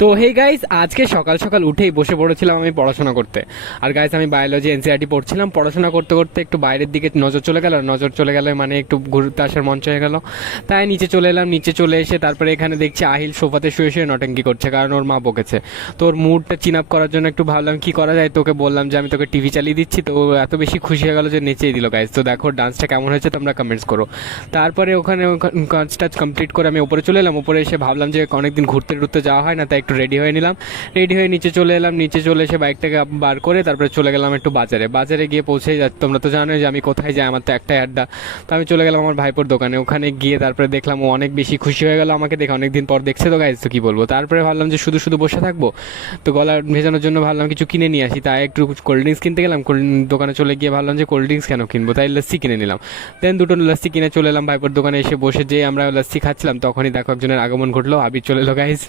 তো hey guys, আজকে সকাল সকাল উঠেই বসে পড়েছিলাম আমি পড়াশোনা করতে। আর গাইস, আমি বায়োলজি এনসিইআরটি পড়ছিলাম। পড়াশোনা করতে করতে একটু বাইরের দিকে নজর চলে গেল, মানে একটু ঘুরতে আসার মঞ্চ হয়ে গেল। তাই নিচে চলে এলাম। নিচে চলে এসে তারপরে এখানে দেখছি আহিল সোফাতে শুয়ে শুয়ে নটঙ্কি করছে, কারণ ওর মা বকেছে। তো ওর মুডটা চিন আপ করার জন্য একটু ভাবলাম কি করা যায়। তোকে বললাম যে আমি তোকে টিভি চালিয়ে দিচ্ছি, তো ও এত বেশি খুশি হয়ে গেল যে নেচেই দিল। গাইস, তো দেখো ডান্সটা কেমন হয়েছে তোমরা কমেন্টস করো। তারপরে ওখানে কাজটা কমপ্লিট করে আমি উপরে চলে এলাম। উপরে এসে ভাবলাম যে অনেকদিন ঘুরতে টুরতে যাওয়া হয় না, তাই একটু রেডি হয়ে নিলাম। রেডি হয়ে নিচে চলে এলাম। নিচে চলে এসে বাইকটাকে বার করে তারপরে চলে গেলাম একটু বাজারে। বাজারে গিয়ে পৌঁছেই যাচ্ছে, তোমরা তো জানোই যে আমি কোথায় যাই, আমার তো একটাই আড্ডা। তো আমি চলে গেলাম আমার ভাইপোর দোকানে। ওখানে গিয়ে তারপরে দেখলাম ও অনেক বেশি খুশি হয়ে গেল আমাকে দেখে, অনেকদিন পর দেখছে। তো গাইজ, তো কি বলবো। তারপরে ভাবলাম যে শুধু শুধু বসে থাকবো, তো গলা ভেজানোর জন্য ভাবলাম কিছু কিনে নিয়ে আসি। তাই একটু কোল্ড ড্রিঙ্কস কিনতে গেলাম। দোকানে চলে গিয়ে ভাবলাম যে কোল্ড ড্রিঙ্কস কেন কিনবো, তাই লস্যি কিনে নিলাম। দেন দুটো লস্যি কিনে চলে এলাম ভাইপোর দোকানে। এসে বসে যে আমরা লস্যি খাচ্ছিলাম, তখনই দেখো একজনের আগমন ঘটলো, আবির চলে এলো গাইজ।